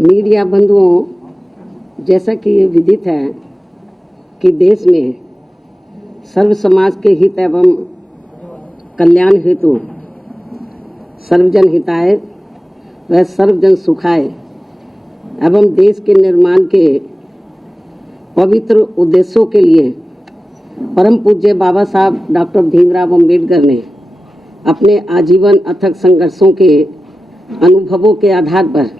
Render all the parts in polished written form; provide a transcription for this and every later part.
Media बंधुओं, जैसा कि ये विदित है कि देश में सर्व समाज के हित एवं कल्याण हेतु सर्वजन हिताय व सर्वजन सुखाय एवं देश के निर्माण के पवित्र उद्देश्यों के लिए परम पूज्य बाबा साहब डॉक्टर भीमराव अम्बेडकर ने अपने आजीवन अथक संघर्षों के अनुभवों के आधार पर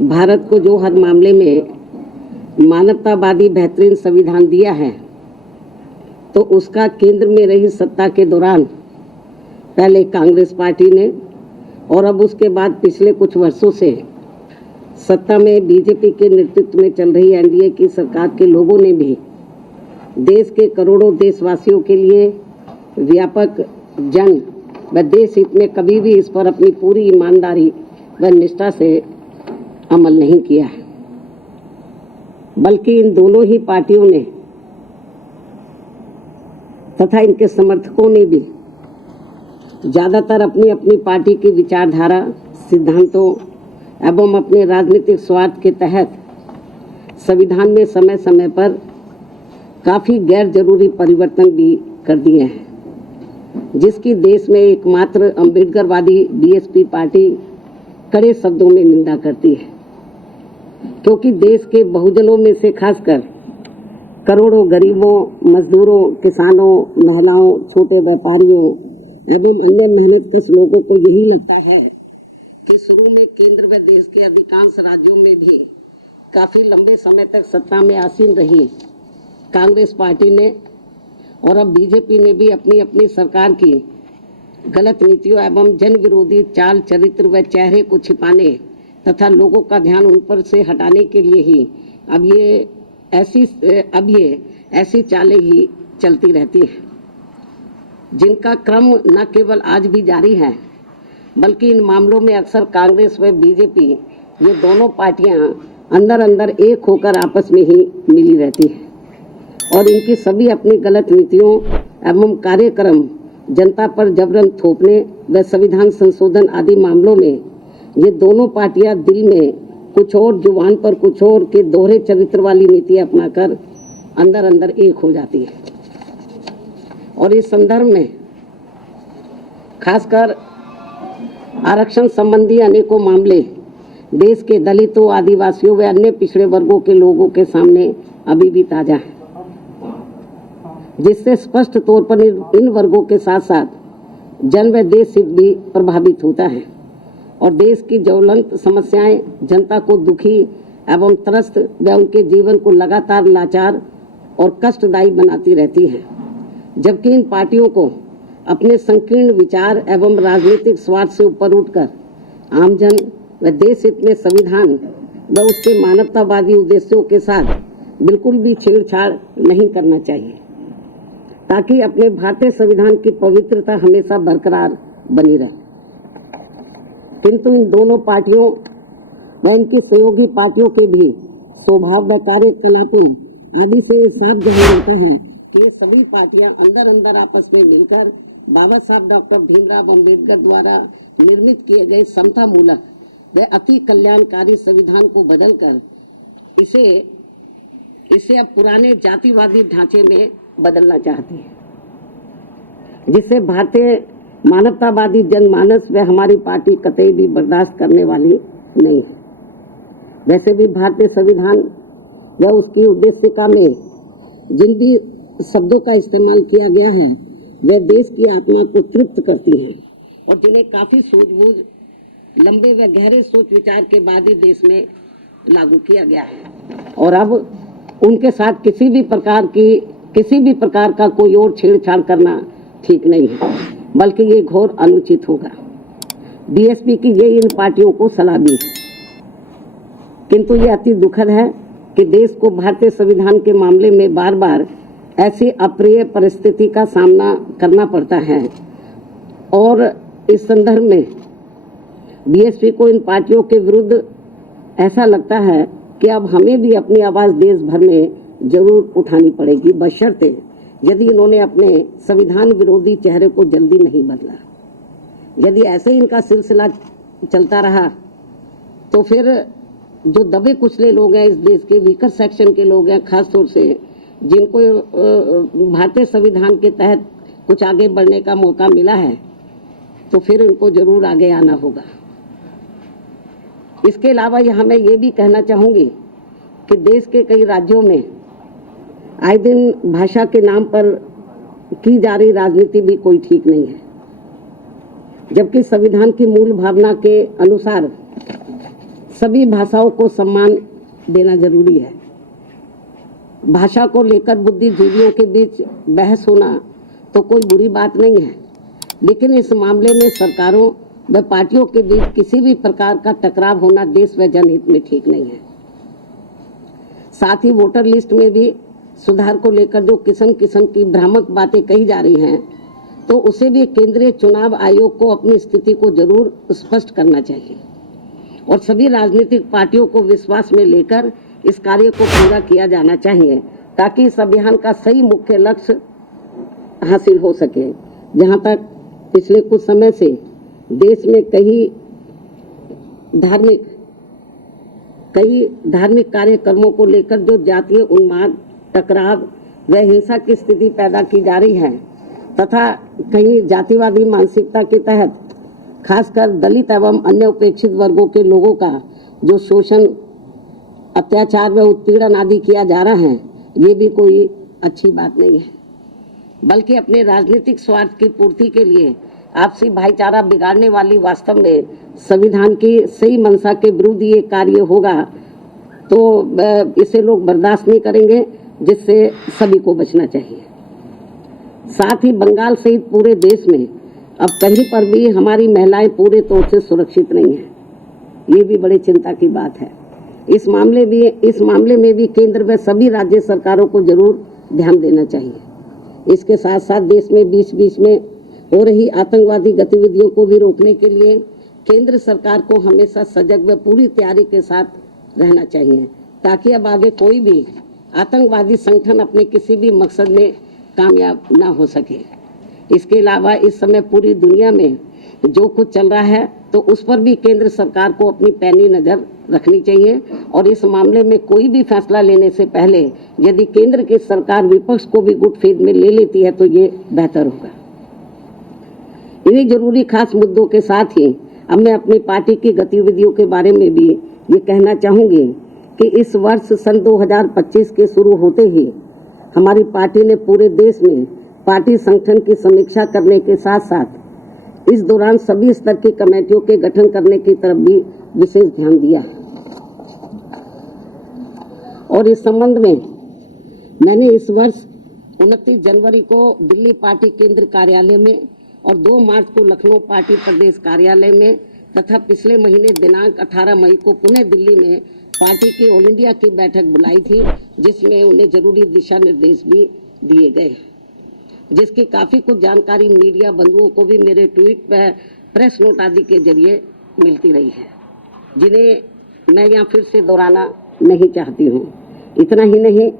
भारत को जो हर मामले में मानवतावादी बेहतरीन संविधान दिया है, तो उसका केंद्र में रही सत्ता के दौरान पहले कांग्रेस पार्टी ने और अब उसके बाद पिछले कुछ वर्षों से सत्ता में बीजेपी के नेतृत्व में चल रही एनडीए की सरकार के लोगों ने भी देश के करोड़ों देशवासियों के लिए व्यापक जन व देश हित में कभी भी इस पर अपनी पूरी ईमानदारी व निष्ठा से अमल नहीं किया है, बल्कि इन दोनों ही पार्टियों ने तथा इनके समर्थकों ने भी ज़्यादातर अपनी अपनी पार्टी की विचारधारा, सिद्धांतों एवं अपने राजनीतिक स्वार्थ के तहत संविधान में समय समय पर काफ़ी गैर जरूरी परिवर्तन भी कर दिए हैं, जिसकी देश में एकमात्र अम्बेडकरवादी बीएसपी पार्टी कड़े शब्दों में निंदा करती है, क्योंकि देश के बहुजनों में से खासकर करोड़ों गरीबों, मजदूरों, किसानों, महिलाओं, छोटे व्यापारियों एवं अन्य मेहनतकश लोगों को यही लगता है कि शुरू में केंद्र व देश के अधिकांश राज्यों में भी काफ़ी लंबे समय तक सत्ता में आसीन रही कांग्रेस पार्टी ने और अब बीजेपी ने भी अपनी अपनी सरकार की गलत नीतियों एवं जन विरोधी चाल चरित्र व चेहरे को छिपाने तथा लोगों का ध्यान उन पर से हटाने के लिए ही अब ये ऐसी चालें ही चलती रहती हैं, जिनका क्रम न केवल आज भी जारी है, बल्कि इन मामलों में अक्सर कांग्रेस व बीजेपी ये दोनों पार्टियां अंदर अंदर एक होकर आपस में ही मिली रहती हैं और इनकी सभी अपनी गलत नीतियों एवं कार्यक्रम जनता पर जबरन थोपने व संविधान संशोधन आदि मामलों में ये दोनों पार्टियां दिल में कुछ और, जुबान पर कुछ और के दोहरे चरित्र वाली नीति अपनाकर अंदर अंदर एक हो जाती है। और इस संदर्भ में खासकर आरक्षण संबंधी अनेकों मामले देश के दलितों, आदिवासियों व अन्य पिछड़े वर्गों के लोगों के सामने अभी भी ताजा है, जिससे स्पष्ट तौर पर इन वर्गों के साथ साथ जन व देश हित भी प्रभावित होता है और देश की ज्वलंत समस्याएं जनता को दुखी एवं त्रस्त व उनके जीवन को लगातार लाचार और कष्टदायी बनाती रहती हैं, जबकि इन पार्टियों को अपने संकीर्ण विचार एवं राजनीतिक स्वार्थ से ऊपर उठकर आमजन व देश हित में संविधान व उसके मानवतावादी उद्देश्यों के साथ बिल्कुल भी छेड़छाड़ नहीं करना चाहिए, ताकि अपने भारतीय संविधान की पवित्रता हमेशा बरकरार बनी रहे। किंतु इन दोनों पार्टियों व इनकी सहयोगी पार्टियों के भी स्वभाव व कार्यकलापों आदि से साफ जाहिर होता है कि ये सभी पार्टियां अंदर अंदर आपस में मिलकर बाबा साहब डॉक्टर भीमराव अम्बेडकर द्वारा निर्मित किए गए समतामूलक व अति कल्याणकारी संविधान को बदलकर इसे अब पुराने जातिवादी ढांचे में बदलना चाहती है, जिससे भारतीय मानवतावादी जनमानस व हमारी पार्टी कतई भी बर्दाश्त करने वाली नहीं है। वैसे भी भारतीय संविधान व उसकी उद्देशिका में जिन भी शब्दों का इस्तेमाल किया गया है वे देश की आत्मा को तृप्त करती हैं और जिन्हें काफ़ी सूझबूझ, लंबे व गहरे सोच विचार के बाद ही देश में लागू किया गया है और अब उनके साथ किसी भी प्रकार का कोई और छेड़छाड़ करना ठीक नहीं है, बल्कि ये घोर अनुचित होगा। बीएसपी की ये इन पार्टियों को सलाह भी है, किंतु ये अति दुखद है कि देश को भारतीय संविधान के मामले में बार बार ऐसी अप्रिय परिस्थिति का सामना करना पड़ता है और इस संदर्भ में बीएसपी को इन पार्टियों के विरुद्ध ऐसा लगता है कि अब हमें भी अपनी आवाज़ देश भर में जरूर उठानी पड़ेगी, बशर्ते यदि इन्होंने अपने संविधान विरोधी चेहरे को जल्दी नहीं बदला। यदि ऐसे ही इनका सिलसिला चलता रहा तो फिर जो दबे कुचले लोग हैं, इस देश के वीकर सेक्शन के लोग हैं, खास तौर से जिनको भारतीय संविधान के तहत कुछ आगे बढ़ने का मौका मिला है, तो फिर उनको जरूर आगे आना होगा। इसके अलावा यहाँ मैं ये भी कहना चाहूँगी कि देश के कई राज्यों में आए दिन भाषा के नाम पर की जा रही राजनीति भी कोई ठीक नहीं है, जबकि संविधान की मूल भावना के अनुसार सभी भाषाओं को सम्मान देना जरूरी है। भाषा को लेकर बुद्धिजीवियों के बीच बहस होना तो कोई बुरी बात नहीं है, लेकिन इस मामले में सरकारों व पार्टियों के बीच किसी भी प्रकार का टकराव होना देश व जनहित में ठीक नहीं है। साथ ही वोटर लिस्ट में भी सुधार को लेकर जो किस्म किस्म की भ्रामक बातें कही जा रही हैं, तो उसे भी केंद्रीय चुनाव आयोग को अपनी स्थिति को जरूर स्पष्ट करना चाहिए और सभी राजनीतिक पार्टियों को विश्वास में लेकर इस कार्य को पूरा किया जाना चाहिए, ताकि इस अभियान का सही मुख्य लक्ष्य हासिल हो सके। जहां तक पिछले कुछ समय से देश में कई धार्मिक कार्यक्रमों को लेकर जो जातीय उन्माद, टकराव व हिंसा की स्थिति पैदा की जा रही है तथा कहीं जातिवादी मानसिकता के तहत खासकर दलित एवं अन्य उपेक्षित वर्गों के लोगों का जो शोषण, अत्याचार व उत्पीड़न आदि किया जा रहा है, ये भी कोई अच्छी बात नहीं है, बल्कि अपने राजनीतिक स्वार्थ की पूर्ति के लिए आपसी भाईचारा बिगाड़ने वाली वास्तव में संविधान की सही मंशा के विरुद्ध ये कार्य होगा, तो इसे लोग बर्दाश्त नहीं करेंगे, जिससे सभी को बचना चाहिए। साथ ही बंगाल सहित पूरे देश में अब कहीं पर भी हमारी महिलाएं पूरे तौर से सुरक्षित नहीं हैं, ये भी बड़ी चिंता की बात है। इस मामले में भी केंद्र व सभी राज्य सरकारों को जरूर ध्यान देना चाहिए। इसके साथ साथ देश में बीच बीच में हो रही आतंकवादी गतिविधियों को भी रोकने के लिए केंद्र सरकार को हमेशा सजग व पूरी तैयारी के साथ रहना चाहिए, ताकि अब आगे कोई भी आतंकवादी संगठन अपने किसी भी मकसद में कामयाब ना हो सके। इसके अलावा इस समय पूरी दुनिया में जो कुछ चल रहा है, तो उस पर भी केंद्र सरकार को अपनी पैनी नज़र रखनी चाहिए और इस मामले में कोई भी फैसला लेने से पहले यदि केंद्र की सरकार विपक्ष को भी गुट फेद में ले लेती है, तो ये बेहतर होगा। इन्हीं जरूरी खास मुद्दों के साथ ही अब मैं अपनी पार्टी की गतिविधियों के बारे में भी ये कहना चाहूँगी कि इस वर्ष सन 2025 के शुरू होते ही हमारी पार्टी ने पूरे देश में पार्टी संगठन की समीक्षा करने के साथ साथ इस दौरान सभी स्तर की कमेटियों के गठन करने की तरफ भी विशेष ध्यान दिया है। और इस संबंध में मैंने इस वर्ष 29 जनवरी को दिल्ली पार्टी केंद्र कार्यालय में और 2 मार्च को लखनऊ पार्टी प्रदेश कार्यालय में तथा पिछले महीने दिनांक 18 मई को पुणे दिल्ली में पार्टी की ऑल इंडिया की बैठक बुलाई थी, जिसमें उन्हें जरूरी दिशा निर्देश भी दिए गए, जिसकी काफ़ी कुछ जानकारी मीडिया बंधुओं को भी मेरे ट्वीट व प्रेस नोट आदि के जरिए मिलती रही है, जिन्हें मैं यहाँ फिर से दोहराना नहीं चाहती हूँ। इतना ही नहीं,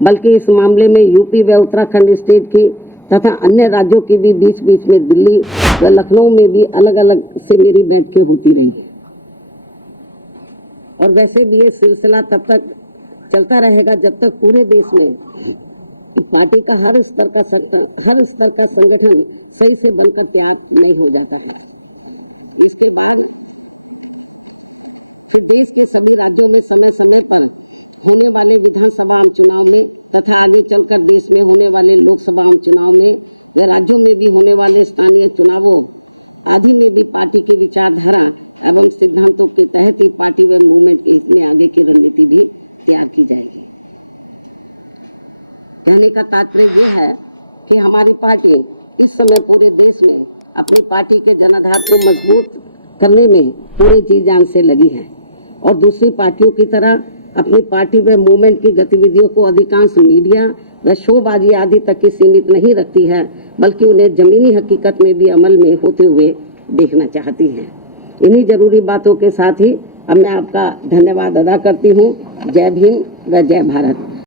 बल्कि इस मामले में यूपी व उत्तराखंड स्टेट की तथा अन्य राज्यों की भी बीच बीच में दिल्ली व लखनऊ में भी अलग अलग से मेरी बैठकें होती रही हैं। और वैसे भी ये सिलसिला तब तक चलता रहेगा जब तक पूरे देश में पार्टी का हर स्तर का संगठन सही से बनकर तैयार नहीं हो जाता है। इसके बाद फिर देश के सभी राज्यों में समय समय पर होने वाले विधानसभा आम चुनाव में तथा आगे चलकर देश में होने वाले लोकसभा आम चुनाव में व राज्यों में भी होने वाले स्थानीय चुनावों आदि में भी पार्टी की विचारधारा एवं सिद्धांतों के तहत ही पार्टी व मूवमेंट के हित में आगे की रणनीति भी तैयार की जाएगी। कहने का तात्पर्य यह है कि हमारी पार्टी इस समय पूरे देश में अपनी पार्टी के जनाधार को मजबूत करने में पूरे जी जान से लगी है और दूसरी पार्टियों की तरह अपनी पार्टी व मूवमेंट की गतिविधियों को अधिकांश मीडिया व शोबाजी आदि तक ही सीमित नहीं रखती है, बल्कि उन्हें जमीनी हकीकत में भी अमल में होते हुए देखना चाहती हैं। इन्हीं जरूरी बातों के साथ ही अब मैं आपका धन्यवाद अदा करती हूँ। जय भीम व जय भारत।